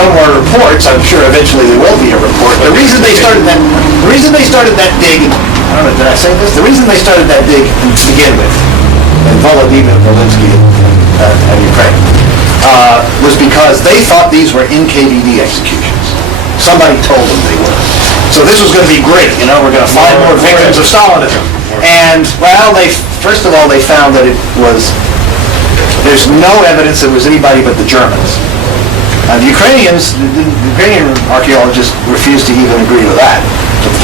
no more reports. I'm sure eventually there will be a report. The reason they started that dig, I don't know, did I say this? The reason they started that dig to begin with, in Volodymyr Volynski and Ukraine, was because they thought these were NKVD executions. Somebody told them they were. So this was going to be great, you know, we're going to find more victims of Stalinism. And, well, first of all, they found that there's no evidence it was anybody but the Germans. The Ukrainian archaeologists refused to even agree with that. But the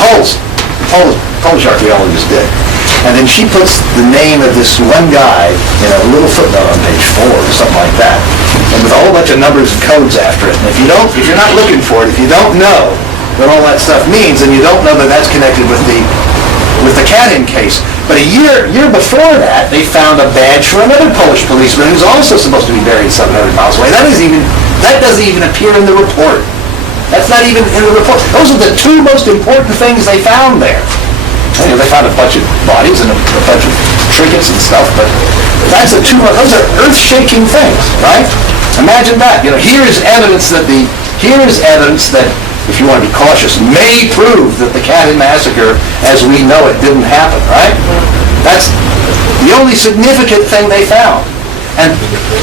Polish archaeologist did. And then she puts the name of this one guy in a little footnote on page 4 or something like that, and with a whole bunch of numbers and codes after it. And if you're not looking for it, if you don't know what all that stuff means, then you don't know that that's connected with the Katyn case. But a year before that, they found a badge for another Polish policeman who's also supposed to be buried 700 miles away. That doesn't even appear in the report. That's not even in the report. Those are the two most important things they found there. You know, they found a bunch of bodies and a bunch of trinkets and stuff, but those are earth-shaking things, right? Imagine that. You know, here's evidence that, if you want to be cautious, may prove that the Katyn massacre, as we know it, didn't happen, right? That's the only significant thing they found. And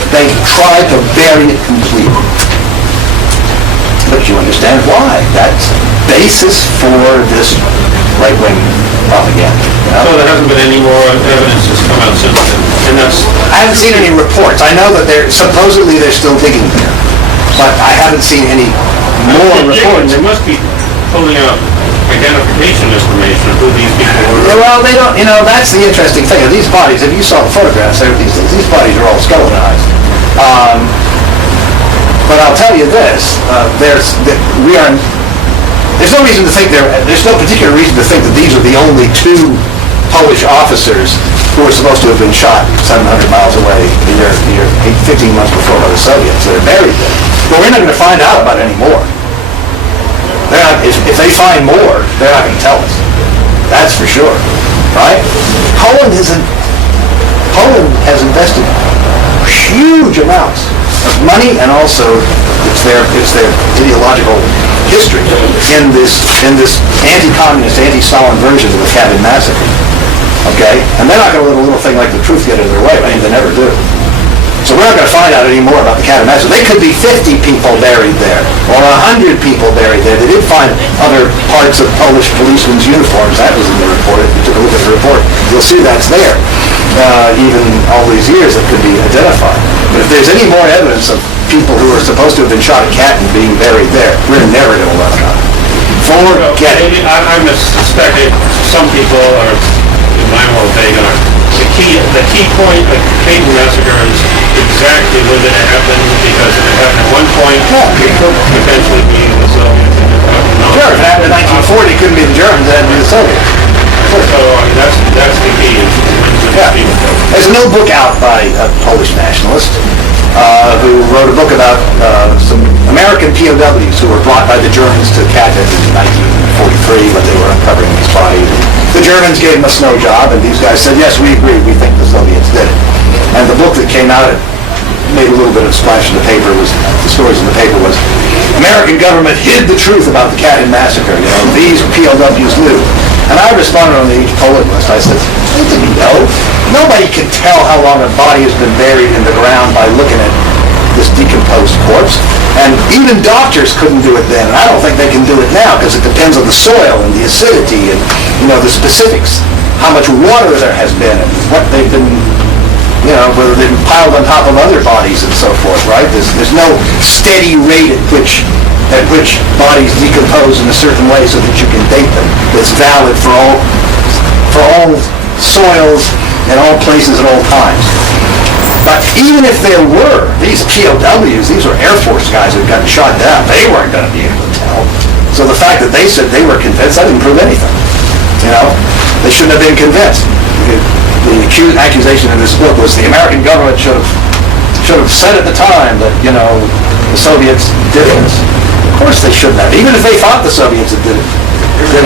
they tried to bury it completely. But you understand why. That's basis for this right-wing propaganda. You know? So there hasn't been any more evidence that's come out since then? And I haven't seen any reports. I know that supposedly they're still digging there, but I haven't seen any more reports. They must be pulling out identification information of who these people were. Yeah, well, they don't, that's the interesting thing. These bodies, if you saw the photographs, these bodies are all skeletonized. But I'll tell you this, there's no reason to think there's no particular reason to think that these are the only two Polish officers who were supposed to have been shot 700 miles away 15 months before by the Soviets that are buried there. But we're not going to find out about any more. If they find more, they're not going to tell us. That's for sure, right? Poland has invested huge amounts of money, and also it's their ideological history in this anti-communist, anti-Stalin version of the Katyn massacre. Okay, and they're not going to let a little thing like the truth get in their way. I mean, they never do. So we're not going to find out any more about the Katyn massacre. They could be 50 people buried there, or 100 people buried there. They did find other parts of Polish policemen's uniforms. That was in the report. If you took a look at the report, you'll see that's there. Even all these years, that could be identified. But if there's any more evidence of people who are supposed to have been shot at Katyn being buried there, we're never going to let them out. Forget it. I suspect some people are, in my world, vague on the key point of the Katyn massacre is exactly when did it happen, because if it happened at one point, it could potentially be the Soviets. Sure, if it happened in 1940, it couldn't be the Germans, it had to be the Soviets. So that's the key. Yeah. There's an old book out by a Polish nationalist who wrote a book about some American POWs who were brought by the Germans to Katyn in 1943 when they were uncovering these bodies. The Germans gave them a snow job, and these guys said, yes, we agree, we think the Soviets did it. And the book that came out, it made a little bit of splash in the paper, the stories in the paper was, American government hid the truth about the Katyn massacre, these POWs knew. And I responded on the Each Poland list, I said, they didn't know. Nobody can tell how long a body has been buried in the ground by looking at this decomposed corpse. And even doctors couldn't do it then, and I don't think they can do it now, because it depends on the soil and the acidity and, the specifics, how much water there has been, and what they've been, whether they've been piled on top of other bodies and so forth, right? There's no steady rate at which bodies decompose in a certain way so that you can date them. That's valid for all soils and all places at all times. But even if there were these POWs, these were Air Force guys who got shot down, they weren't going to be able to tell. So the fact that they said they were convinced, that didn't prove anything. They shouldn't have been convinced. The accusation in this book was the American government should have said at the time that, the Soviets did this. Of course they shouldn't have. Even if they thought the Soviets did it. If there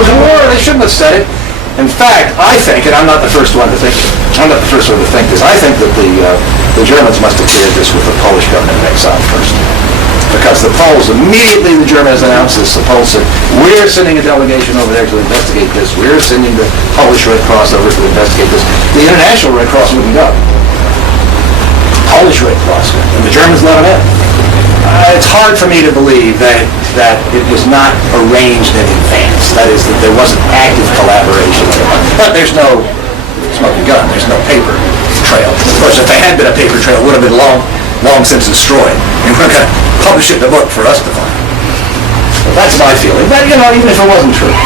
was a war, they shouldn't have said it. In fact, I think, and I'm not the first one to think this, I think that the Germans must have cleared this with the Polish government in exile first. because the Poles, immediately the Germans announced this, the Poles said, we're sending a delegation over there to investigate this, we're sending the Polish Red Cross over to investigate this. The International Red Cross wouldn't go. Polish Red Cross, and the Germans let them in. It's hard for me to believe that it was not arranged in advance. That is, that there wasn't active collaboration. But there's no smoking gun. There's no paper trail. Of course, if there had been a paper trail, it would have been long since destroyed. And we're going to publish it in a book for us to find. But that's my feeling. But, even if it wasn't true.